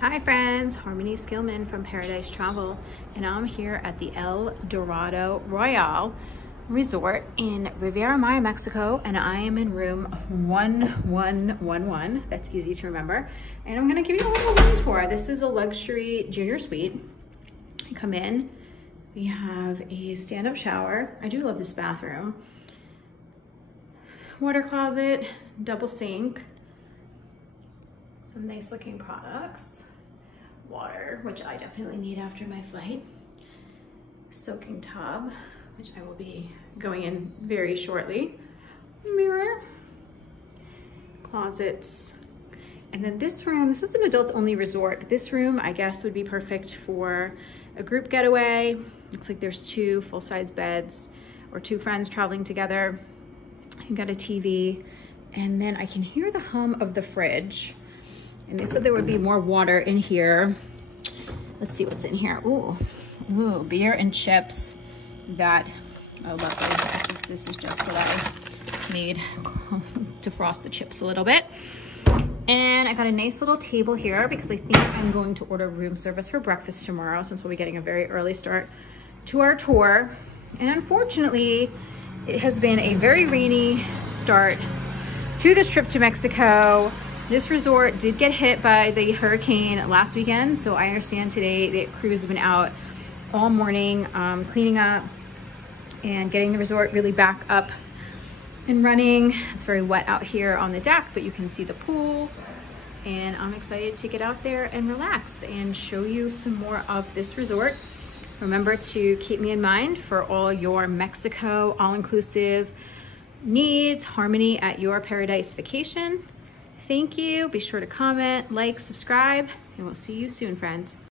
Hi friends, Harmony Skillman from Paradise Travel, and I'm here at the El Dorado Royale Resort in Riviera, Mexico, and I am in room 1111. That's easy to remember. And I'm gonna give you a little room tour. This is a luxury junior suite. You come in, we have a stand-up shower. I do love this bathroom. Water closet, double sink, some nice looking products. Water, which I definitely need after my flight. Soaking tub, which I will be going in very shortly. Mirror. Closets. And then this room, this is an adults only resort, but this room I guess would be perfect for a group getaway. Looks like there's two full-size beds or two friends traveling together. You got a TV, and then I can hear the hum of the fridge. And they said there would be more water in here. Let's see what's in here. Ooh, beer and chips. Oh, luckily, this is just what I need to frost the chips a little bit. And I got a nice little table here because I think I'm going to order room service for breakfast tomorrow since we'll be getting a very early start to our tour. And unfortunately, it has been a very rainy start to this trip to Mexico. This resort did get hit by the hurricane last weekend, so I understand today the crews have been out all morning cleaning up and getting the resort really back up and running. It's very wet out here on the deck, but you can see the pool, and I'm excited to get out there and relax and show you some more of this resort. Remember to keep me in mind for all your Mexico all-inclusive needs. Harmony at your Paradise Vacation. Thank you. Be sure to comment, like, subscribe, and we'll see you soon, friends.